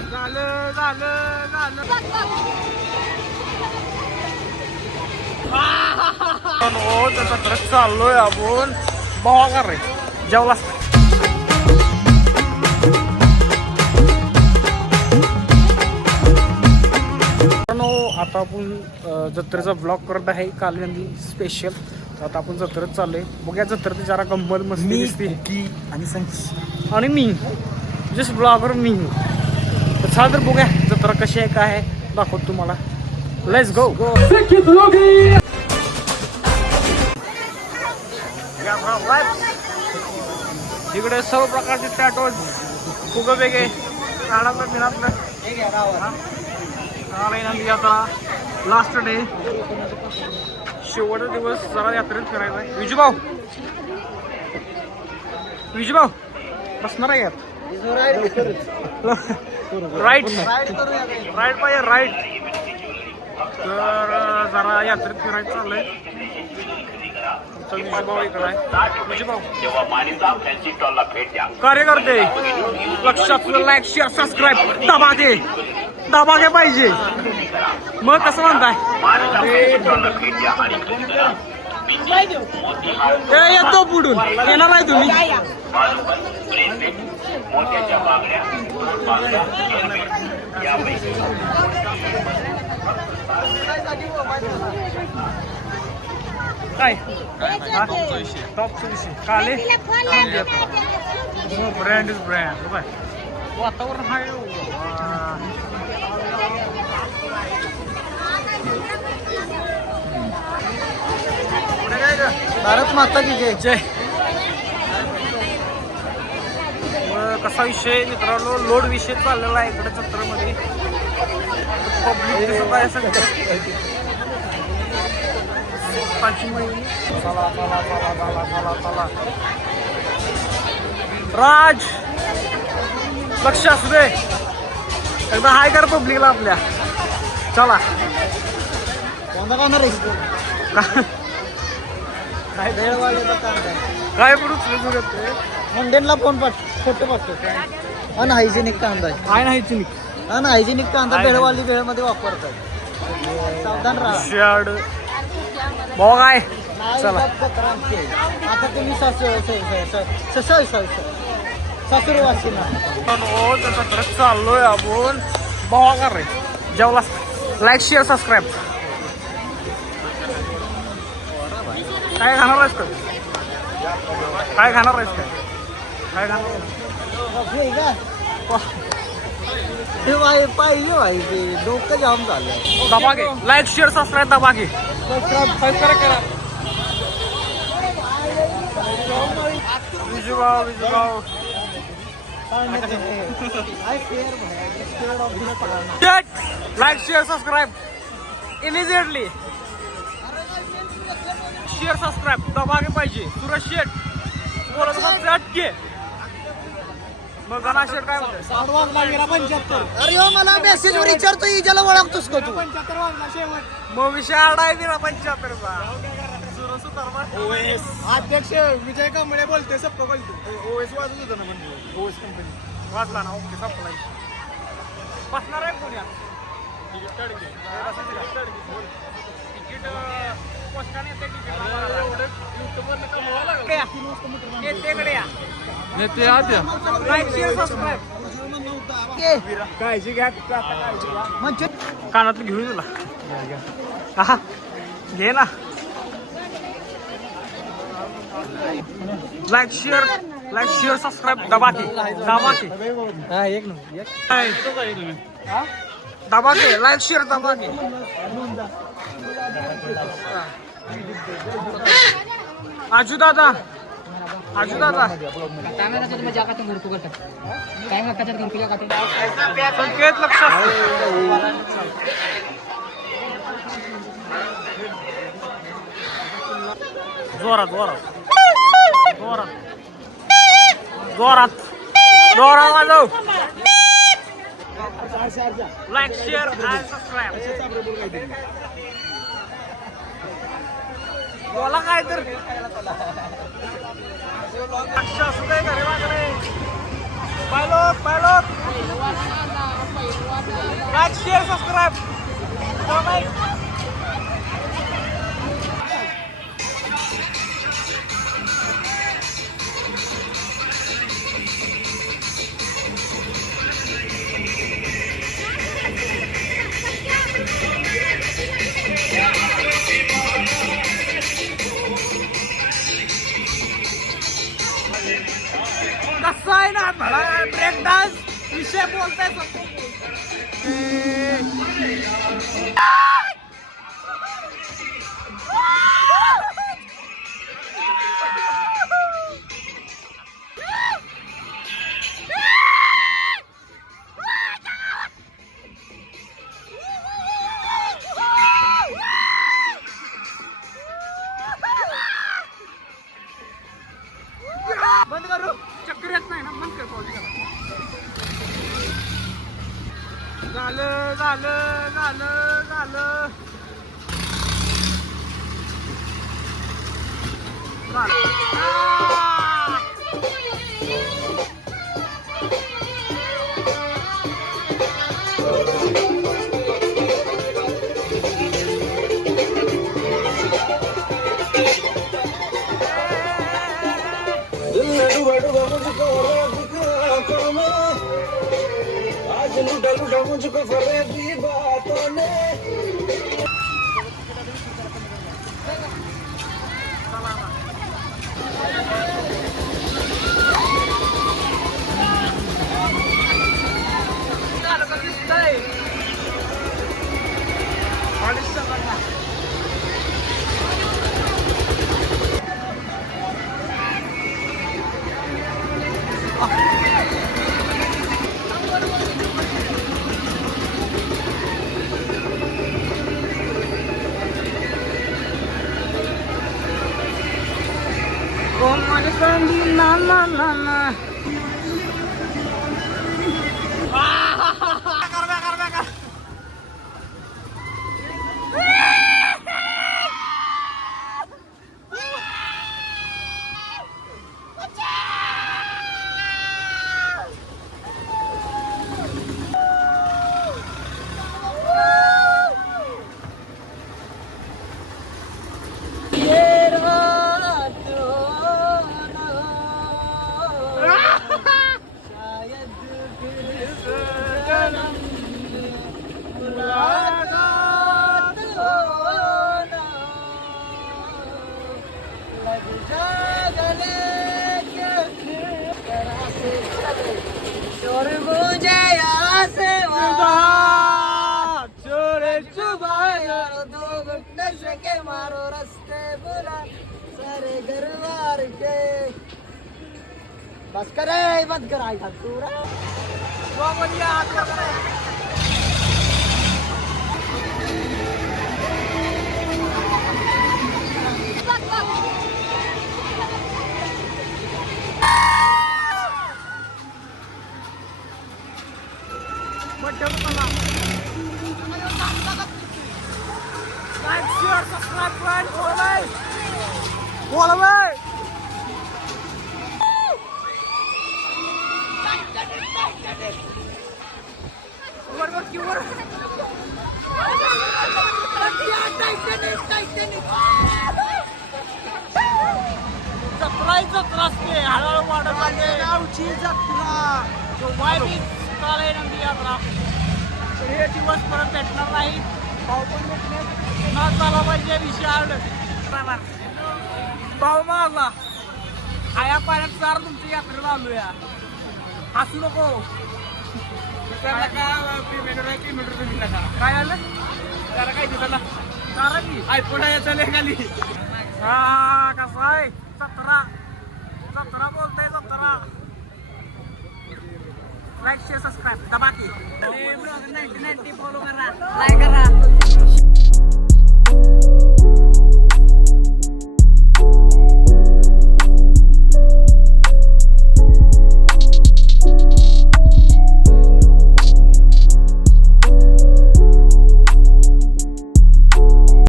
झालं हो त्याचा ट्रक चाललोय आपण भावा का रे जेवलास आता आपण जत्रेचा ब्लॉग करत आहे कालवंदी स्पेशल. आता आपण जत्रेत चाललोय बघूया जत्रेत जरा गंमत मस्ती दिसते आणि संच आणि मी जस्ट ब्लॉगर मी तर चला तर बघूया जत्रा कशी आहे काय आहे दाखवतो तुम्हाला. Let's go. इकडे सर्व प्रकारचे टॅटोज खूप वेगळे राहण्यातलं बिनातलं आता लास्ट डे शेवटचा दिवस जरा यात्रेत फिरायचा आहे. विजूभाऊ बसणार आहे यात राईट पाहिजे राईट. तर जरा यात्रेत फिरायचं चाललंय. विजूभाऊ इकडे आहे. विजूभाऊ कार्यकर्ते लक्षात लाईक शेअर सबस्क्राईब दाबागे पाहिजे मग कसं म्हणताय. येतो पुढून येणार आहे तुम्ही. काय टॉपचा विषय काले ब्रँड इज ब्रँड बाय वातावरण आहे. भारत माता की जय. जय. कसा विषय मित्रांनो लोड विषय चाललेला आहे इकडे जत्रेमध्ये. पब्लिक दिसत आहे सगळं. राज लक्ष असू दे एकदा हाय कर पब्लिकला आपल्या. चला काय पुढे मंडेनला फोन फोटो पाठतो. अनहायजेनिक कांदा आहे. अनहायजेनिक कांदा भेळवाली भेळमध्ये वापरतात. सावधान राहा. भाऊ काय चला आता तुम्ही सासुरे वासी ना त्याचा ट्रक चाललोय आपण भावा का रे जेवला लाईक शेअर सबस्क्राईब. काय खाणार आहेस का काय खाणार आहेस काय पाहिजे पाहिजे डोकं जाम झालं. दबा घे लाईक शेअर सबस्क्राईब दबा घे. करा Vijubhau like share subscribe immediately share subscribe दबागे पाहिजे. सुरेश शेट बोलत अटके मग गणा शेट काय म्हणतो. अरे हो मला मेसेज वर विचारतो इजाला ओळखतोस का तू. मग विषय आडाय दिला 75चा. अध्यक्ष विजय कांबळे बोलतोय सप्पा बोलतो. ओएस वाजत होतं ना म्हणजे ओएस कंपनी वाचला ना. ओके संपला बसणार आहे पुण्यात. तिकीट पोस्टाने येते. तिकीट लाईक शेअर सबस्क्राईब काळजी घ्या. कानातलं घेऊन तुला हा घे ना. लाईक शेअर सबस्क्राईब दबा के लाईक शेअर दबा के. आजू दादा संकेत लक्षात जोरात वाजव. लाईक शेअर आणि सबस्क्राईब बोला काय तर लक्ष असू दे घरी वागणे. Pilot like share subscribe. कसा आहे ना ब्रेक डान्स विषय बोलताय बंद करू चक्कर येत नाही ना बंद कर पाऊस झालं झालं झालं झालं आज लूटा लूटा मुझको फरेबी बातों ने na na na na. मारो रस्ते बुला सारे घरवार के बस करे बंद कराई था पूरा Like, share, subscribe, friend, follow me. Follow me. जत्रा असते हळूहळू वाढत आहे गावची जत्रा यात्रा हे दिवस परत भेटणार नाही भाऊ पण भेटणे ना झाला पाहिजे विषय आवडत भाऊ माझा खाया पाण्यात चार तुमची यात्रेला आलोया हसू नको काय आलं त्याला काय दिलं चारा की आयफोन याचा खाली हा कसा आहे जत्रा जत्रा बोलताय जत्रा लाईक शेअर सबस्क्राईब दबा की फॉलो करा लाईक करा